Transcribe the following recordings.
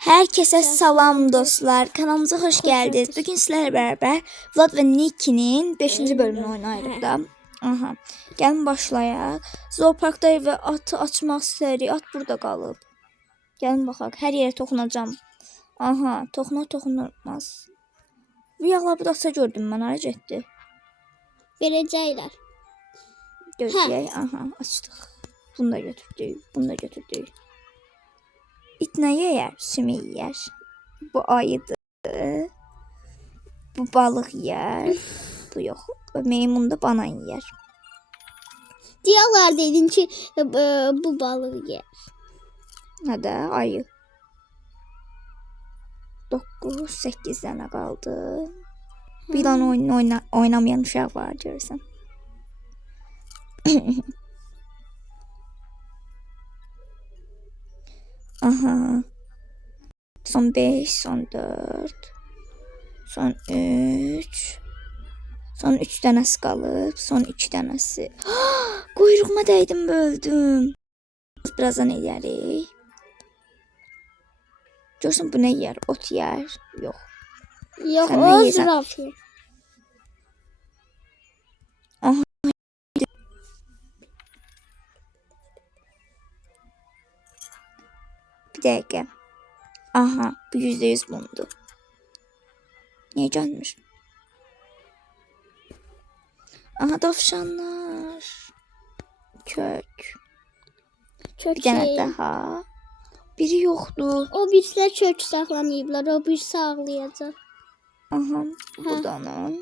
Herkese salam dostlar. Kanalımıza hoş geldiniz. Bugün sizlerle beraber Vlad ve Nicky'nin 5. bölümünü oynayırıq da. Aha. Gəlin başlayaq. Zooparkdayıq və atı açmaq istəyirik. At burada qalıb. Gəlin baxaq. Hər yerə toxunacağam. Aha, toxuna toxunulmaz. Bu yağlar bu da aça gördüm mən. Hara getdi? Verəcəklər. Gözləyək. Aha, açdıq. Bunu da götürdük. Bunu da götürdük. İt nə yeyər? Sümük yeyər. Bu ayıdır. Bu balıq yeyər. Bu. Bu Meymun da banan yeyər. Diyorlar dedin ki e, bu balığı ye. Hədə ayı. 9 8 dənə qaldı. Bir an oyun oyna oynamayan uşaq var görürsən. Aha. Son 5, son 4. Son 3. Son 3 dənəsi qalıb. Son 2 dənəsi. Quyruğuma dəydim, böldüm. Birazdan eləyərik. Görsən bu nə yeyər? Ot yeyər? Yox. Ne o yesen? Bir. Aha, bu yüzde yüz bundu. Niye gelmiş? Aha tavşanlar. Kök. Çok Bir dənə şey. daha. Biri yoxdur. O birisilər kök saxlamayıblar. O birisi ağlayacaq. Aha, buradanım.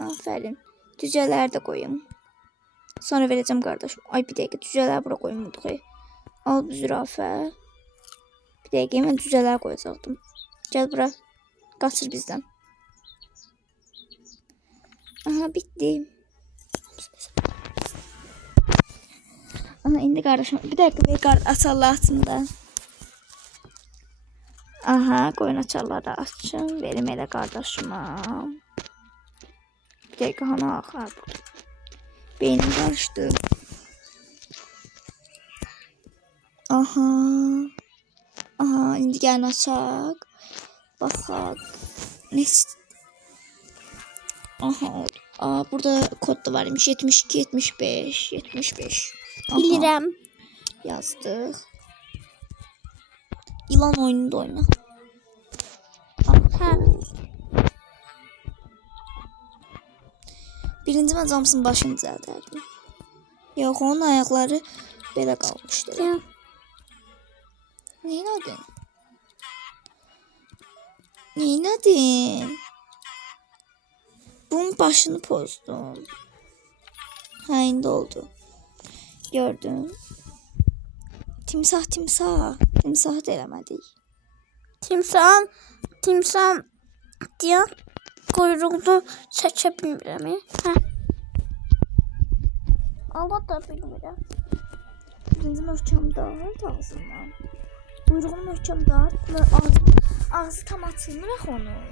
Aferin. Cücələri də qoyum. Sonra verəcəm qardaşım. Ay bir dəqiqə cücələri bura qoymadık. Al bu mən cücələri qoyacaqdım. Gəl bura. Qaçır bizdən. Aha bitti. Aha indi qardaşım. Bir bir qard açarlar açında. Aha koyun açarları açın. Verim elə qardaşıma. Bir dəqiqə hana axar. Beynim qarışdı. Aha. Açaq. Baxaq. Nə ist- Aha oldu. Aa burada kod da varmış. 72 75 75. Aha, Bilirəm. Yazdıq. Yılan oyunu da oyna. Hə. Birinci mən Camsın başını düzəldərdim. Yox, onun ayaqları belə qalmışdı. Ya. Neynədin? Neynədin? Bunun başını pozdum. Hə, indi oldu. Gördün. Timsah, timsah. Timsahı da eləmədik. Timsahın timsah diye kuyruğunu çəkə bilmirəm. Hə. Allah da bilmirəm. Birinci möhkəm dart ağzından. Quyruğunu möhkəm dart və ağzı, tam açılmır axı onun.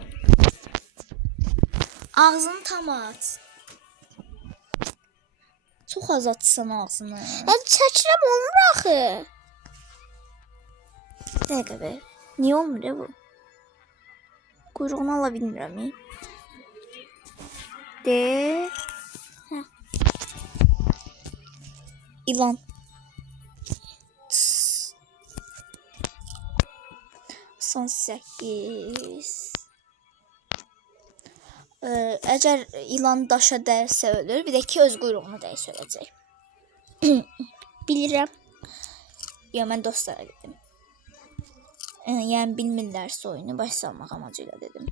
Ağzını tam aç. Çox az açsan ağzını. Hə çəkirəm olmur axı. Dəqiqə be. Niyə olmur ya bu? Quyruğunu ala bilmirəm. De. Hə. İlan. Son 8. Ee, əgər ilan daşa dərsə ölür, bir də ki öz quyruğunu dəysə öləcək. Bilirəm. Ya mən dostlara dedim. Ee, yəni bilmirlərsə oyunu baş salmaq amacıyla dedim.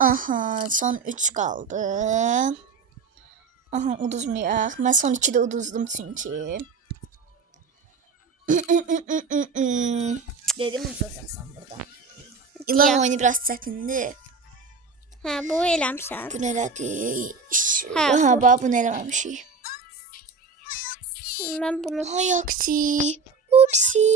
Aha, son 3 qaldı. Aha, uduzmayaq. Mən son 2-də uduzdum çünki. dedim uduzacaqsan burada. İlan Ya. oyunu biraz çətindir. Hə bu eləmsən. Bu nədir? İş- Hə, Aha, bu- bax bu eləməmişik. Mən bunu Ay aksi. Upsi.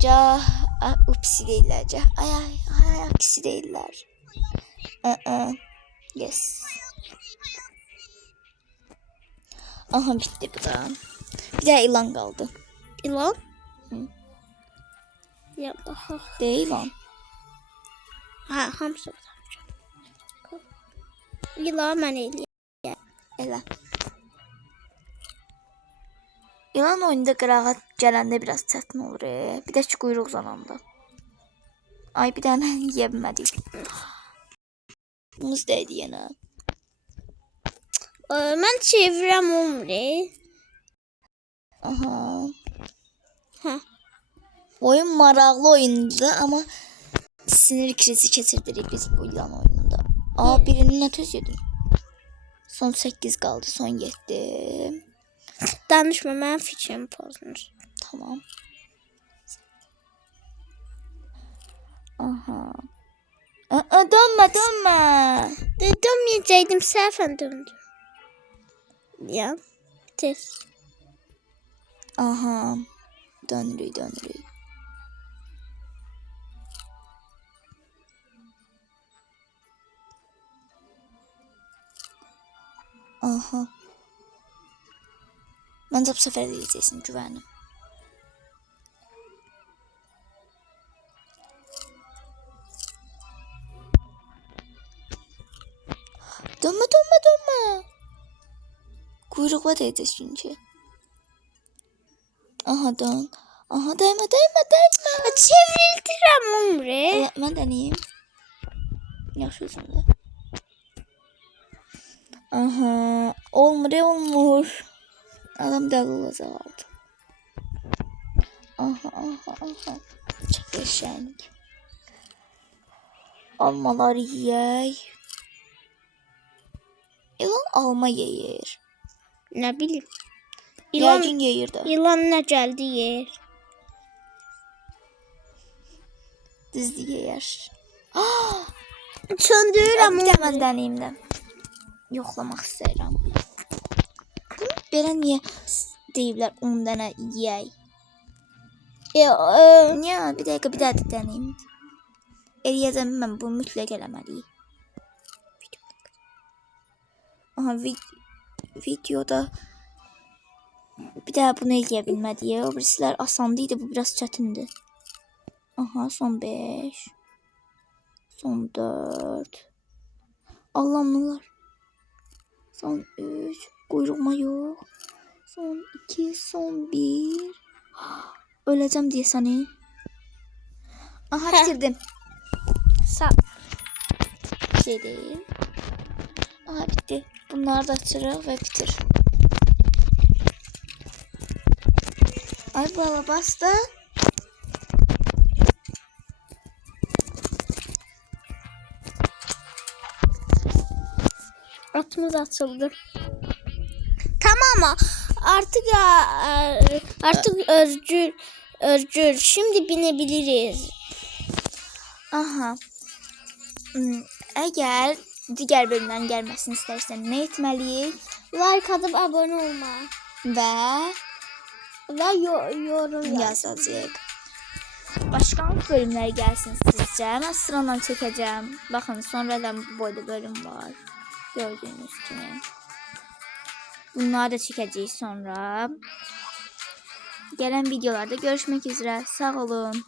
Cah, ah, upsi değiller cah. Ay ay ay aksi değiller. Uh -uh. Yes. Aha bitti bu da. Bir de ilan kaldı. İlan. Hı. Ya daha. Değil ilan. Ha, hamısı burada. İlan mən eləyəm. Elə. İlan oyunda qırağa gələndə biraz çətin olur. E. Bir də ki quyruq uzananda. Ay bir dənə yeyə bilmədik. Muz dəydi yenə. Ə, Mən çevirəm umri. Aha. Hə. Oyun maraqlı oyundu ama sinir krizi keçirdirik biz bu ilan oyununda. Aa birini nə tez yedim. Son 8 kaldı. Son 7. Danışma, mənim fikrim pozulur. Tamam. Aha. Aa, dönme dönme. Dönməyəcəkdim, səhvən döndüm. Ya, tez. Aha. Dönürük dönürük. Aha. Bence bu sefer eləyəcəksən güvənim. Dönme dönme dönme. Kuyruğa değeceğiz çünkü. Aha dön. Aha değme değme değme. Çevrildirəm umri. Evet, ben deneyeyim. Yaşıyorsun da. Aha. Olmur olmur. Adam deli olacak artık. Aha aha aha. Çok yaşayınlık. Almalar yiyey. İlan alma yeyir. Nə bilim. İlan, İlan yeyir de. ilan nə gəldi yer. Dizli yeyir. Söndürürəm Bir də mən dəneyim də. Yoxlamaq istəyirəm. Belə niyə deyiblər 10 dənə yeyək? Ya, ə, Niyə? Bir dəqiqə bir daha da dəneyim. Eləyəcəm mən bunu mütləq eləməliyik. Aha vid videoda bir daha bunu eləyə bilmədik. O birisilər asandı idi, bu biraz çətindir. Aha son 5. Son 4. Allah'ım ne olar? Son 3. Kuyruğuma yok. Son 2. Son 1. Öleceğim diye seni. Aha bitirdim. sağ. şey değil. Aha bitti. Bunları da açırıq ve bitir. Ay bala bastı. Atımız açıldı. Tamam artık ə, artık özgür özgür. Şimdi binebiliriz. Aha. Hmm, Eğer diğer bölümlerin gelmesini istersen ne etmeliyik? Like atıp abone olma. Ve Ve yo yorum yaz. yazacağıq. Başqa hansı bölümlər gəlsin sizcə? Mən sıradan çəkəcəm. Baxın, sonradan bu boyda bölüm var. Gördüyünüz kimi. Bunları da çəkəcəyik sonra. Gələn videolarda görüşmək üzrə. Sağ olun.